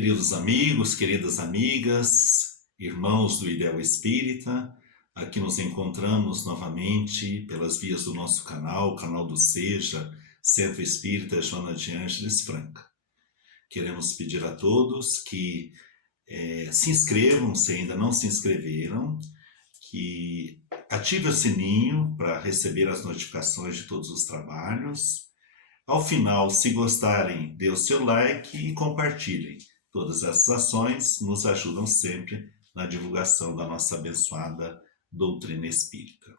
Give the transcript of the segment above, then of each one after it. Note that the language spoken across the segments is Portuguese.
Queridos amigos, queridas amigas, irmãos do Ideal Espírita, aqui nos encontramos novamente pelas vias do nosso canal, o canal do Seja, Centro Espírita Joana de Ângeles Franca. Queremos pedir a todos que se inscrevam, se ainda não se inscreveram, que ative o sininho para receber as notificações de todos os trabalhos. Ao final, se gostarem, dê o seu like e compartilhem. Todas essas ações nos ajudam sempre na divulgação da nossa abençoada doutrina espírita.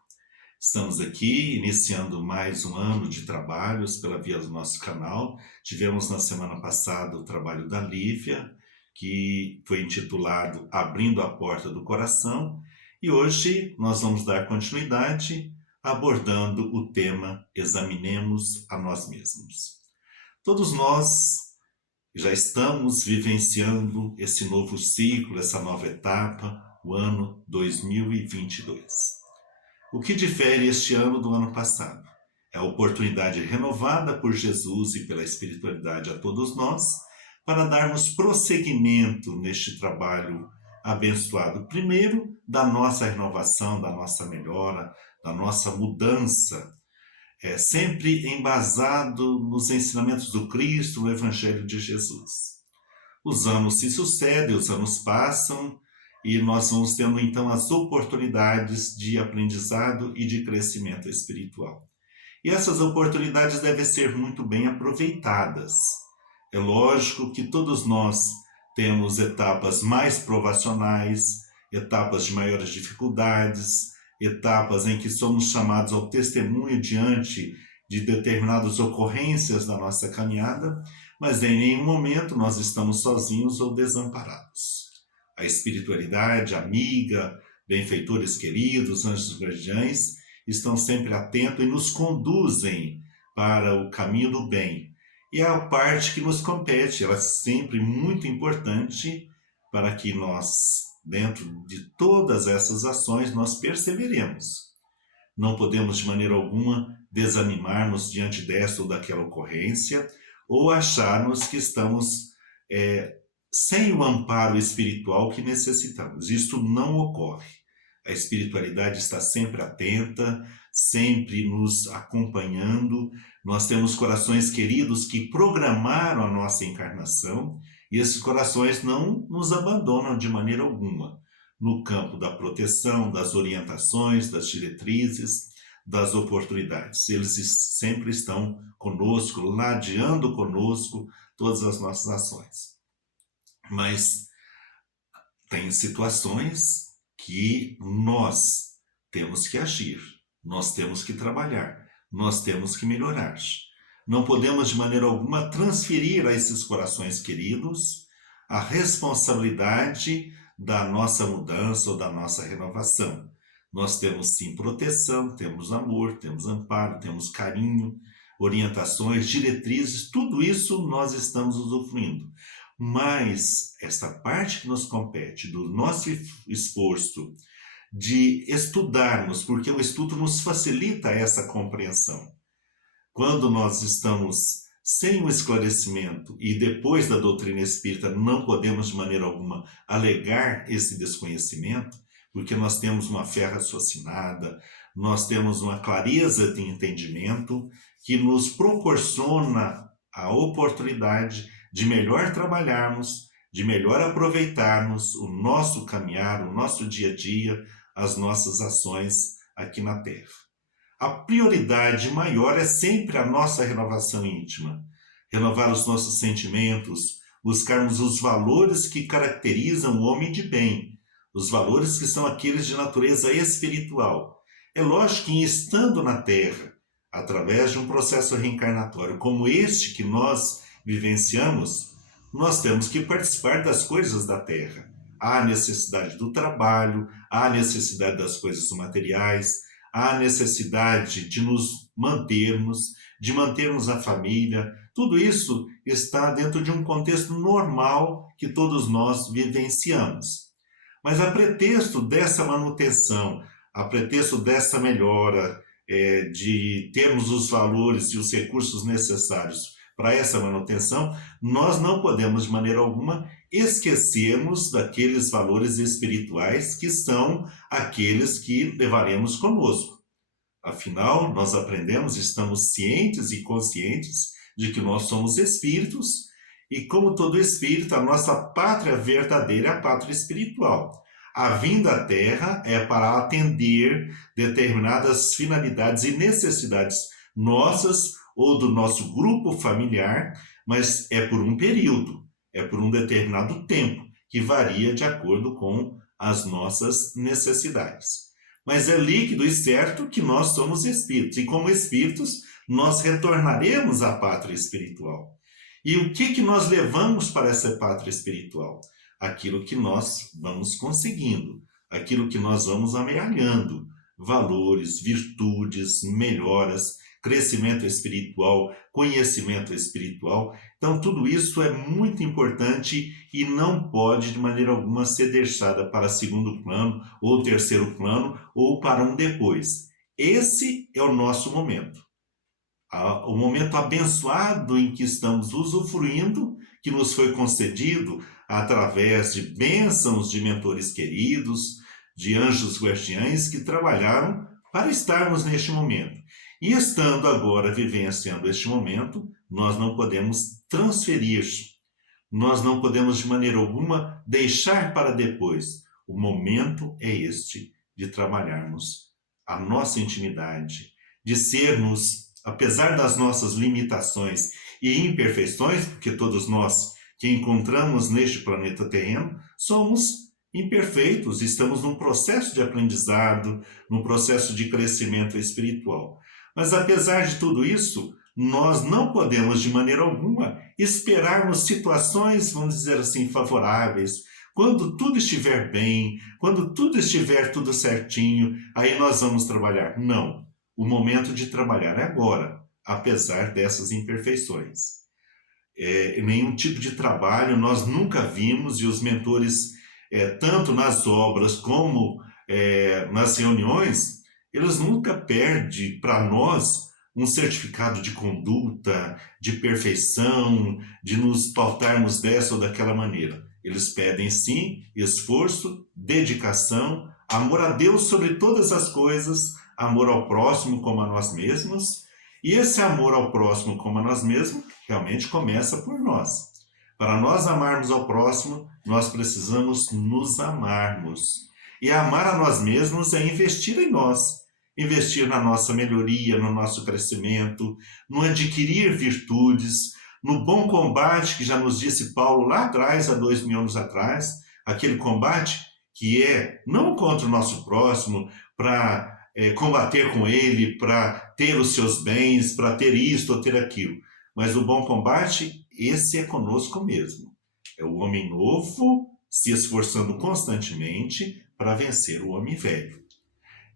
Estamos aqui iniciando mais um ano de trabalhos pela via do nosso canal. Tivemos na semana passada o trabalho da Lívia, que foi intitulado Abrindo a Porta do Coração, e hoje nós vamos dar continuidade abordando o tema Examinemos a Nós Mesmos. Todos nós já estamos vivenciando esse novo ciclo, essa nova etapa, o ano 2022. O que difere este ano do ano passado? É a oportunidade renovada por Jesus e pela espiritualidade a todos nós para darmos prosseguimento neste trabalho abençoado. Primeiro, da nossa renovação, da nossa melhora, da nossa mudança, sempre embasado nos ensinamentos do Cristo, no Evangelho de Jesus. Os anos se sucedem, os anos passam, e nós vamos tendo então as oportunidades de aprendizado e de crescimento espiritual. E essas oportunidades devem ser muito bem aproveitadas. É lógico que todos nós temos etapas mais provacionais, etapas de maiores dificuldades, etapas em que somos chamados ao testemunho diante de determinadas ocorrências da nossa caminhada, mas em nenhum momento nós estamos sozinhos ou desamparados. A espiritualidade, amiga, benfeitores queridos, anjos guardiães, estão sempre atentos e nos conduzem para o caminho do bem. E a parte que nos compete, ela é sempre muito importante para que nós, dentro de todas essas ações, nós perseveremos. Não podemos de maneira alguma desanimarmos diante desta ou daquela ocorrência ou acharmos que estamos sem o amparo espiritual que necessitamos. Isto não ocorre. A espiritualidade está sempre atenta, sempre nos acompanhando. Nós temos corações queridos que programaram a nossa encarnação e esses corações não nos abandonam de maneira alguma no campo da proteção, das orientações, das diretrizes, das oportunidades. Eles sempre estão conosco, ladeando conosco todas as nossas ações. Mas tem situações que nós temos que agir, nós temos que trabalhar, nós temos que melhorar. Não podemos de maneira alguma transferir a esses corações queridos a responsabilidade da nossa mudança ou da nossa renovação. Nós temos sim proteção, temos amor, temos amparo, temos carinho, orientações, diretrizes, tudo isso nós estamos usufruindo. Mas essa parte que nos compete do nosso esforço de estudarmos, porque o estudo nos facilita essa compreensão. Quando nós estamos sem o esclarecimento e depois da doutrina espírita não podemos de maneira alguma alegar esse desconhecimento, porque nós temos uma fé raciocinada, nós temos uma clareza de entendimento que nos proporciona a oportunidade de melhor trabalharmos, de melhor aproveitarmos o nosso caminhar, o nosso dia a dia, as nossas ações aqui na Terra. A prioridade maior é sempre a nossa renovação íntima, renovar os nossos sentimentos, buscarmos os valores que caracterizam o homem de bem, os valores que são aqueles de natureza espiritual. É lógico que estando na Terra, através de um processo reencarnatório como este que nós vivenciamos, nós temos que participar das coisas da Terra. Há necessidade do trabalho, há necessidade das coisas materiais, há necessidade de nos mantermos, de mantermos a família. Tudo isso está dentro de um contexto normal que todos nós vivenciamos. Mas a pretexto dessa manutenção, a pretexto dessa melhora, de termos os valores e os recursos necessários para essa manutenção, nós não podemos de maneira alguma esquecemos daqueles valores espirituais que são aqueles que levaremos conosco. Afinal, nós aprendemos, estamos cientes e conscientes de que nós somos espíritos e, como todo espírito, a nossa pátria verdadeira é a pátria espiritual. A vinda à Terra é para atender determinadas finalidades e necessidades nossas ou do nosso grupo familiar, mas é por um período, é por um determinado tempo, que varia de acordo com as nossas necessidades. Mas é líquido e certo que nós somos espíritos, e como espíritos, nós retornaremos à pátria espiritual. E o que nós levamos para essa pátria espiritual? Aquilo que nós vamos conseguindo, aquilo que nós vamos amealhando, valores, virtudes, melhoras, crescimento espiritual, conhecimento espiritual. Então, tudo isso é muito importante e não pode, de maneira alguma, ser deixada para segundo plano, ou terceiro plano, ou para um depois. Esse é o nosso momento. O momento abençoado em que estamos usufruindo, que nos foi concedido através de bênçãos de mentores queridos, de anjos guardiães que trabalharam para estarmos neste momento. E estando agora vivenciando este momento, nós não podemos transferir, nós não podemos de maneira alguma deixar para depois. O momento é este de trabalharmos a nossa intimidade, de sermos, apesar das nossas limitações e imperfeições, porque todos nós que encontramos neste planeta terreno somos imperfeitos, estamos num processo de aprendizado, num processo de crescimento espiritual. Mas apesar de tudo isso, nós não podemos de maneira alguma esperarmos situações, vamos dizer assim, favoráveis. Quando tudo estiver bem, quando tudo estiver tudo certinho, aí nós vamos trabalhar. Não, o momento de trabalhar é agora, apesar dessas imperfeições. Nenhum tipo de trabalho nós nunca vimos, e os mentores, tanto nas obras como nas reuniões, eles nunca perdem para nós um certificado de conduta, de perfeição, de nos pautarmos dessa ou daquela maneira. Eles pedem sim esforço, dedicação, amor a Deus sobre todas as coisas, amor ao próximo como a nós mesmos. E esse amor ao próximo como a nós mesmos realmente começa por nós. Para nós amarmos ao próximo, nós precisamos nos amarmos. E amar a nós mesmos é investir em nós. Investir na nossa melhoria, no nosso crescimento, no adquirir virtudes, no bom combate que já nos disse Paulo lá atrás, há 2000 anos atrás, aquele combate que é não contra o nosso próximo, para combater com ele, para ter os seus bens, para ter isto ou ter aquilo, mas o bom combate, esse é conosco mesmo. É o homem novo se esforçando constantemente para vencer o homem velho.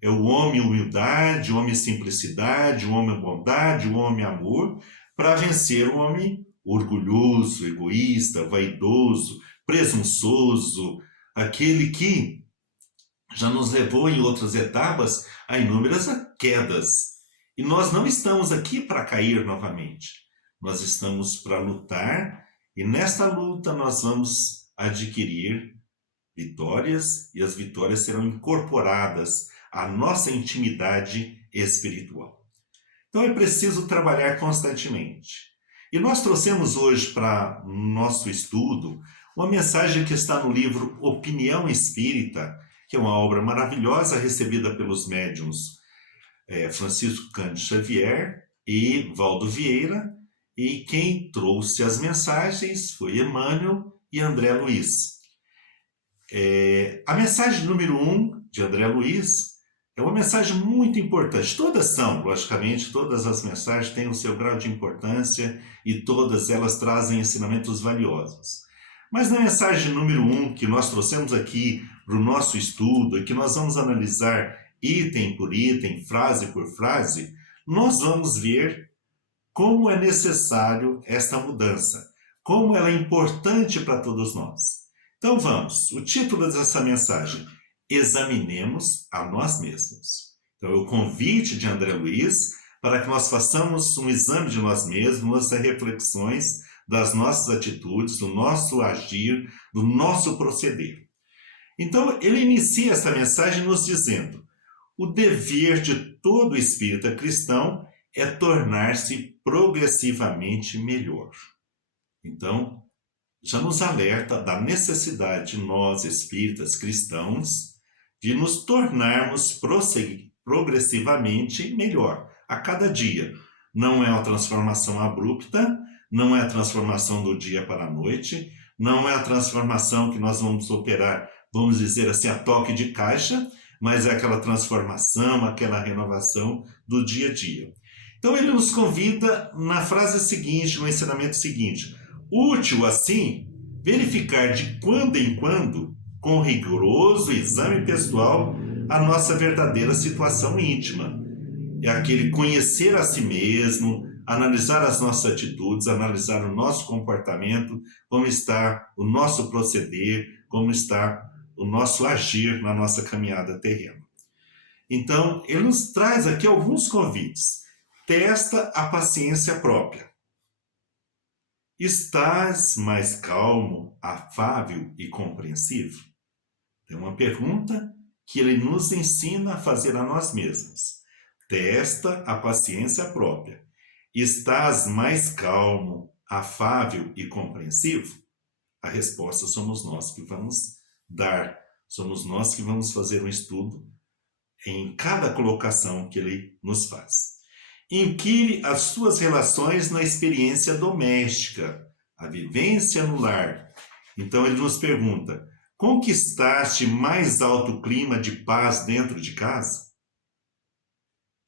É o homem humildade, o homem simplicidade, o homem bondade, o homem amor, para vencer o homem orgulhoso, egoísta, vaidoso, presunçoso, aquele que já nos levou em outras etapas a inúmeras quedas. E nós não estamos aqui para cair novamente. Nós estamos para lutar, e nesta luta nós vamos adquirir vitórias, e as vitórias serão incorporadas à nossa intimidade espiritual. Então é preciso trabalhar constantemente. E nós trouxemos hoje para nosso estudo uma mensagem que está no livro Opinião Espírita, que é uma obra maravilhosa recebida pelos médiuns Francisco Cândido Xavier e Valdo Vieira, e quem trouxe as mensagens foi Emmanuel e André Luiz. A mensagem número 1 de André Luiz é uma mensagem muito importante. Todas são, logicamente, todas as mensagens têm o seu grau de importância e todas elas trazem ensinamentos valiosos. Mas na mensagem número 1, que nós trouxemos aqui para o nosso estudo, e que nós vamos analisar item por item, frase por frase, nós vamos ver como é necessário esta mudança, como ela é importante para todos nós. Então vamos, o título dessa mensagem: examinemos a nós mesmos. Então é o convite de André Luiz para que nós façamos um exame de nós mesmos, reflexões, das nossas atitudes, do nosso agir, do nosso proceder. Então, ele inicia essa mensagem nos dizendo: o dever de todo espírita cristão é tornar-se progressivamente melhor. Então, já nos alerta da necessidade de nós, espíritas cristãos, de nos tornarmos progressivamente melhor a cada dia. Não é uma transformação abrupta, não é a transformação do dia para a noite, não é a transformação que nós vamos operar, vamos dizer assim, a toque de caixa, mas é aquela transformação, aquela renovação do dia a dia. Então ele nos convida na frase seguinte, no ensinamento seguinte: útil, assim, verificar de quando em quando, com rigoroso exame pessoal, a nossa verdadeira situação íntima. É aquele conhecer a si mesmo, analisar as nossas atitudes, analisar o nosso comportamento, como está o nosso proceder, como está o nosso agir na nossa caminhada terrena. Então, ele nos traz aqui alguns convites. Testa a paciência própria. Estás mais calmo, afável e compreensivo? É uma pergunta que ele nos ensina a fazer a nós mesmos. Testa a paciência própria. Estás mais calmo, afável e compreensivo? A resposta somos nós que vamos dar. Somos nós que vamos fazer um estudo em cada colocação que ele nos faz. Inquire as suas relações na experiência doméstica, a vivência no lar. Então ele nos pergunta: conquistaste mais alto clima de paz dentro de casa?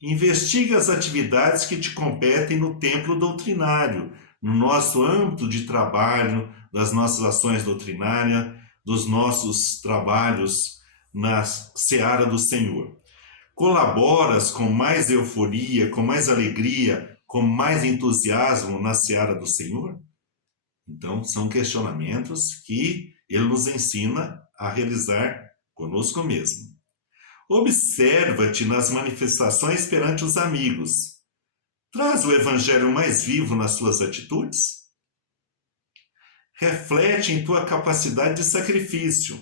Investiga as atividades que te competem no templo doutrinário, no nosso âmbito de trabalho, das nossas ações doutrinárias, dos nossos trabalhos na seara do Senhor. Colaboras com mais euforia, com mais alegria, com mais entusiasmo na seara do Senhor? Então, são questionamentos que ele nos ensina a realizar conosco mesmo. Observa-te nas manifestações perante os amigos. Traz o evangelho mais vivo nas suas atitudes? Reflete em tua capacidade de sacrifício.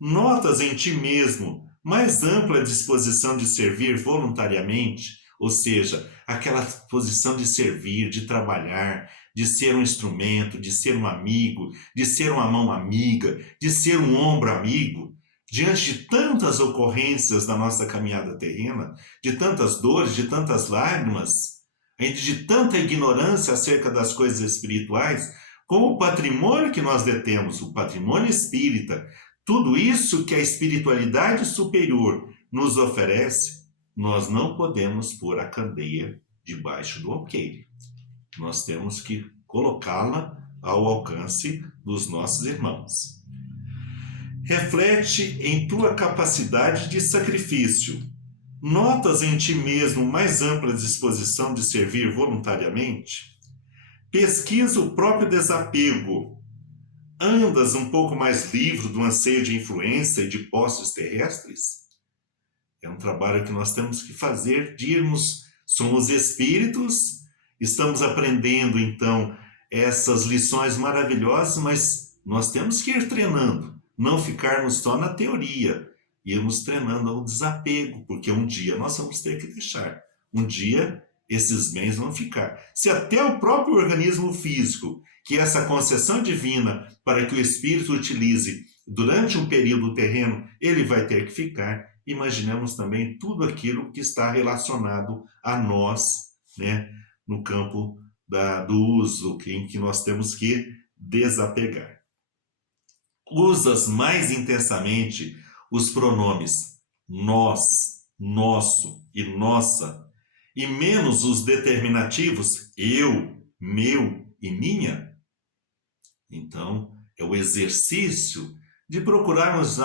Notas em ti mesmo mais ampla disposição de servir voluntariamente, ou seja, aquela posição de servir, de trabalhar, de ser um instrumento, de ser um amigo, de ser uma mão amiga, de ser um ombro amigo, diante de tantas ocorrências da nossa caminhada terrena, de tantas dores, de tantas lágrimas, de tanta ignorância acerca das coisas espirituais, como o patrimônio que nós detemos, o patrimônio espírita, tudo isso que a espiritualidade superior nos oferece, nós não podemos pôr a candeia debaixo do alqueire. Nós temos que colocá-la ao alcance dos nossos irmãos. Reflete em tua capacidade de sacrifício. Notas em ti mesmo mais ampla disposição de servir voluntariamente? Pesquisa o próprio desapego. Andas um pouco mais livre do anseio de influência e de posses terrestres? É um trabalho que nós temos que fazer, de irmos, somos espíritos, estamos aprendendo então essas lições maravilhosas, mas nós temos que ir treinando, não ficarmos só na teoria, irmos treinando ao desapego, porque um dia nós vamos ter que deixar, um dia esses bens vão ficar. Se até o próprio organismo físico, que é essa concessão divina para que o espírito utilize durante um período terreno, ele vai ter que ficar. Imaginemos também tudo aquilo que está relacionado a nós, né, no campo do uso, em que nós temos que desapegar. Usas mais intensamente os pronomes nós, nosso e nossa, e menos os determinativos eu, meu e minha? Então, é o exercício de procurarmos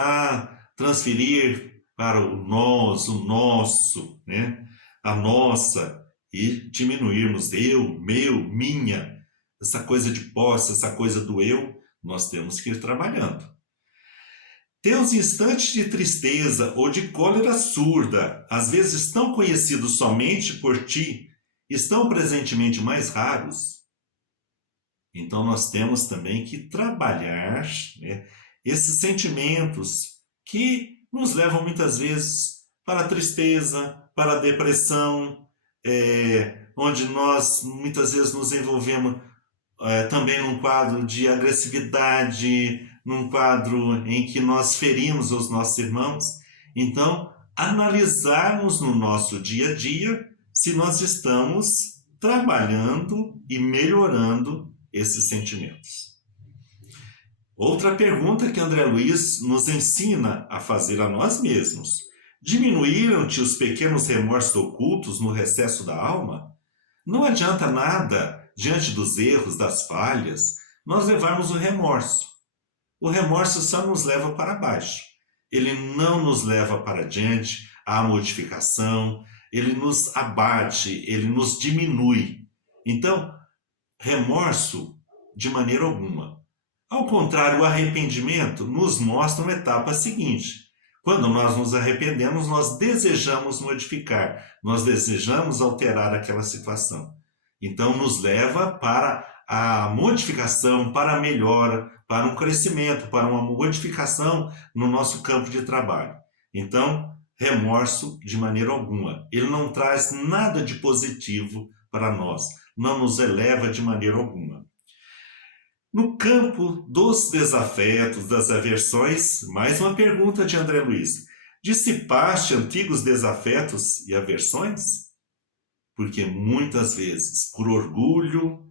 transferir para o nós, o nosso, né? A nossa, e diminuirmos eu, meu, minha, essa coisa de posse, essa coisa do eu, nós temos que ir trabalhando. Teus instantes de tristeza ou de cólera surda, às vezes tão conhecidos somente por ti, estão presentemente mais raros? Então nós temos também que trabalhar, né, esses sentimentos que nos levam muitas vezes para a tristeza, para a depressão, onde nós muitas vezes nos envolvemos também num quadro de agressividade, num quadro em que nós ferimos os nossos irmãos. Então, analisarmos no nosso dia a dia se nós estamos trabalhando e melhorando esses sentimentos. Outra pergunta que André Luiz nos ensina a fazer a nós mesmos: diminuíram-te os pequenos remorsos ocultos no recesso da alma? Não adianta nada, diante dos erros, das falhas, nós levarmos o remorso. O remorso só nos leva para baixo. Ele não nos leva para diante à modificação, ele nos abate, ele nos diminui. Então, remorso de maneira alguma. Ao contrário, o arrependimento nos mostra uma etapa seguinte. Quando nós nos arrependemos, nós desejamos modificar, nós desejamos alterar aquela situação. Então, nos leva para a modificação, para a melhora, para um crescimento, para uma modificação no nosso campo de trabalho. Então, remorso de maneira alguma. Ele não traz nada de positivo para nós, não nos eleva de maneira alguma. No campo dos desafetos, das aversões, mais uma pergunta de André Luiz: dissipaste antigos desafetos e aversões? Porque muitas vezes, por orgulho,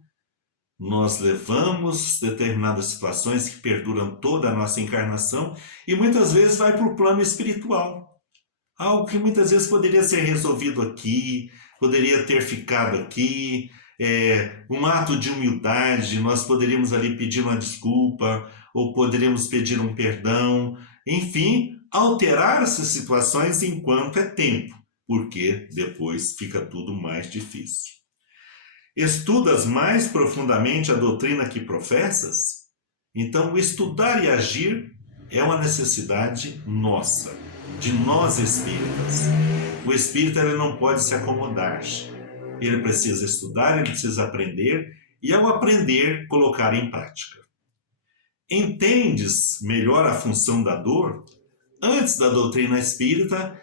nós levamos determinadas situações que perduram toda a nossa encarnação e muitas vezes vai para o plano espiritual. Algo que muitas vezes poderia ser resolvido aqui, poderia ter ficado aqui, um ato de humildade, nós poderíamos ali pedir uma desculpa, ou poderíamos pedir um perdão, enfim, alterar essas situações enquanto é tempo, porque depois fica tudo mais difícil. Estudas mais profundamente a doutrina que professas? Então, o estudar e agir é uma necessidade nossa, de nós espíritas. O espírita ele não pode se acomodar. Ele precisa estudar, ele precisa aprender, e ao aprender, colocar em prática. Entendes melhor a função da dor? Antes da doutrina espírita,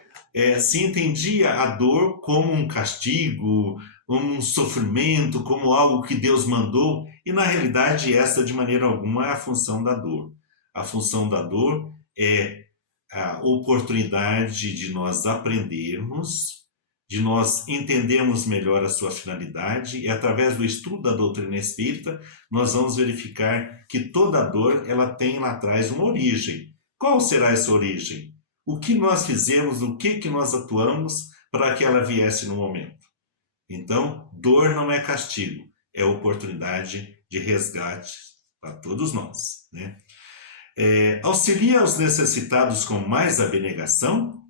se entendia a dor como um castigo, um sofrimento, como algo que Deus mandou, e na realidade essa de maneira alguma é a função da dor. A função da dor é a oportunidade de nós aprendermos, de nós entendermos melhor a sua finalidade, e através do estudo da doutrina espírita, nós vamos verificar que toda dor ela tem lá atrás uma origem. Qual será essa origem? O que nós fizemos, o que nós atuamos para que ela viesse no momento? Então, dor não é castigo, é oportunidade de resgate para todos nós, né? Auxilia os necessitados com mais abnegação?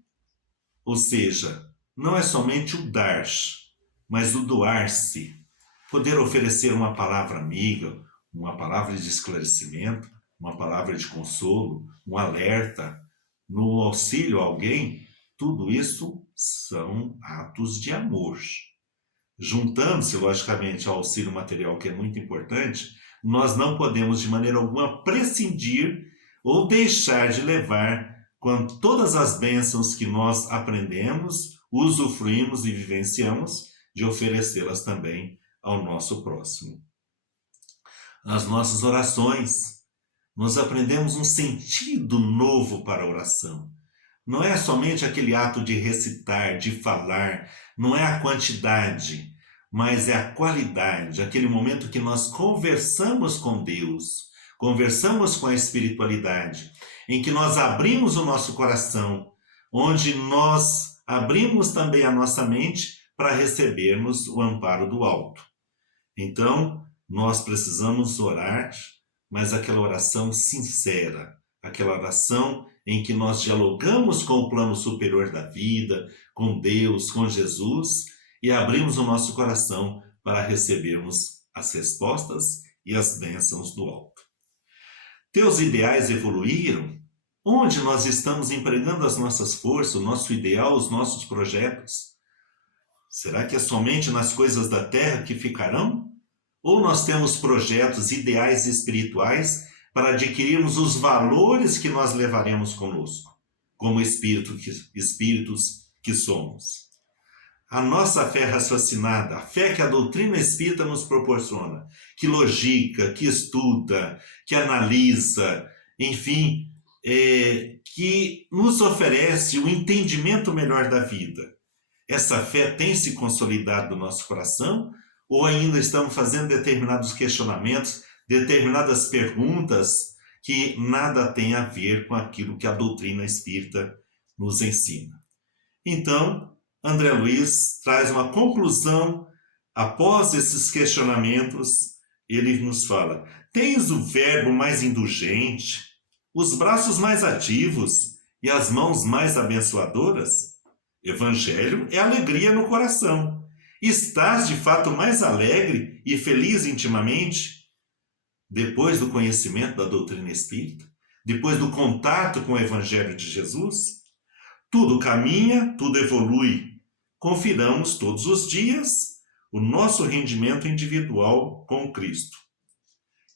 Ou seja, não é somente o dar, mas o doar-se. Poder oferecer uma palavra amiga, uma palavra de esclarecimento, uma palavra de consolo, um alerta, no auxílio a alguém, tudo isso são atos de amor. Juntando-se, logicamente, ao auxílio material, que é muito importante, nós não podemos, de maneira alguma, prescindir ou deixar de levar com todas as bênçãos que nós aprendemos, usufruímos e vivenciamos, de oferecê-las também ao nosso próximo. Nas nossas orações, nós aprendemos um sentido novo para a oração. Não é somente aquele ato de recitar, de falar, não é a quantidade, mas é a qualidade, aquele momento que nós conversamos com Deus, conversamos com a espiritualidade, em que nós abrimos o nosso coração, onde nós abrimos também a nossa mente para recebermos o amparo do alto. Então, nós precisamos orar, mas aquela oração sincera, aquela oração em que nós dialogamos com o plano superior da vida, com Deus, com Jesus, e abrimos o nosso coração para recebermos as respostas e as bênçãos do alto. Teus ideais evoluíram? Onde nós estamos empregando as nossas forças, o nosso ideal, os nossos projetos? Será que é somente nas coisas da terra que ficarão? ou nós temos projetos, ideais espirituais para adquirirmos os valores que nós levaremos conosco, como espíritos que somos. A nossa fé raciocinada, a fé que a doutrina espírita nos proporciona, que logica, que estuda, que analisa, enfim, que nos oferece o entendimento melhor da vida. Essa fé tem se consolidado no nosso coração ou ainda estamos fazendo determinados questionamentos, determinadas perguntas que nada têm a ver com aquilo que a doutrina espírita nos ensina? Então, André Luiz traz uma conclusão após esses questionamentos. Ele nos fala: tens o verbo mais indulgente, os braços mais ativos e as mãos mais abençoadoras? Evangelho é alegria no coração. Estás de fato mais alegre e feliz intimamente? Depois do conhecimento da doutrina espírita? Depois do contato com o Evangelho de Jesus? Tudo caminha, tudo evolui. Confiramos todos os dias o nosso rendimento individual com Cristo.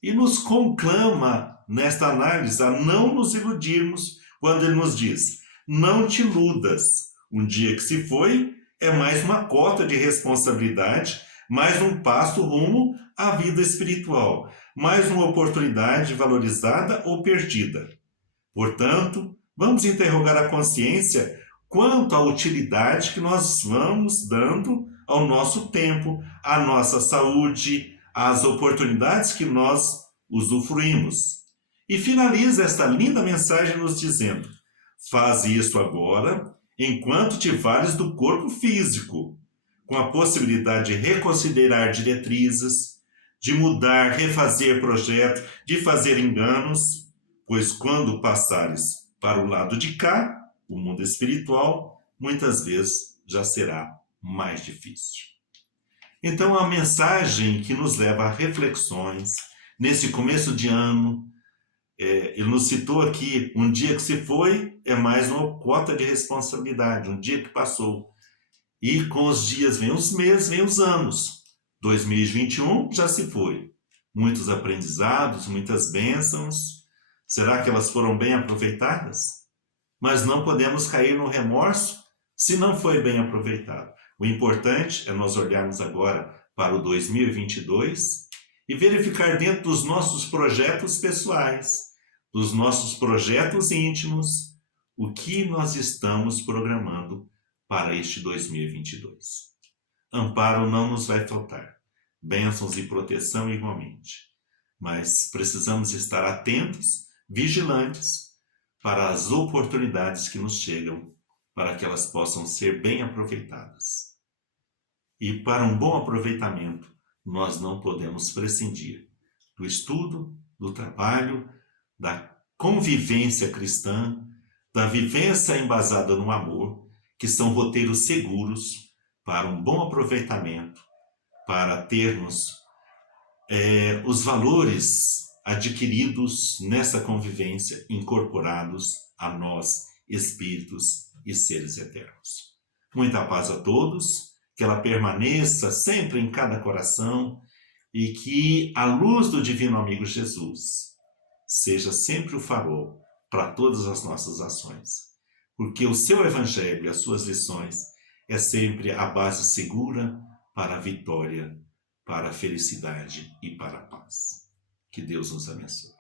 E nos conclama, nesta análise, a não nos iludirmos quando ele nos diz: não te iludas, um dia que se foi é mais uma cota de responsabilidade, mais um passo rumo à vida espiritual, mais uma oportunidade valorizada ou perdida. Portanto, vamos interrogar a consciência quanto à utilidade que nós vamos dando ao nosso tempo, à nossa saúde, às oportunidades que nós usufruímos. E finaliza esta linda mensagem nos dizendo: faz isso agora, enquanto te vales do corpo físico, com a possibilidade de reconsiderar diretrizes, de mudar, refazer projetos, de fazer enganos, pois quando passares para o lado de cá, o mundo espiritual, muitas vezes já será mais difícil. Então, a mensagem que nos leva a reflexões, nesse começo de ano, ele nos citou aqui: um dia que se foi é mais uma cota de responsabilidade, um dia que passou. E com os dias vem os meses, vem os anos. 2021 já se foi. Muitos aprendizados, muitas bênçãos. Será que elas foram bem aproveitadas? Mas não podemos cair no remorso se não foi bem aproveitado. O importante é nós olharmos agora para o 2022 e verificar dentro dos nossos projetos pessoais, dos nossos projetos íntimos, o que nós estamos programando para este 2022. Amparo não nos vai faltar, bênçãos e proteção igualmente, mas precisamos estar atentos, vigilantes, para as oportunidades que nos chegam, para que elas possam ser bem aproveitadas. E para um bom aproveitamento, nós não podemos prescindir do estudo, do trabalho, da convivência cristã, da vivência embasada no amor, que são roteiros seguros para um bom aproveitamento, para termos os valores adquiridos nessa convivência incorporados a nós, espíritos e seres eternos. Muita paz a todos, que ela permaneça sempre em cada coração e que a luz do Divino Amigo Jesus seja sempre o farol para todas as nossas ações, porque o seu Evangelho e as suas lições é sempre a base segura para a vitória, para a felicidade e para a paz. Que Deus nos abençoe.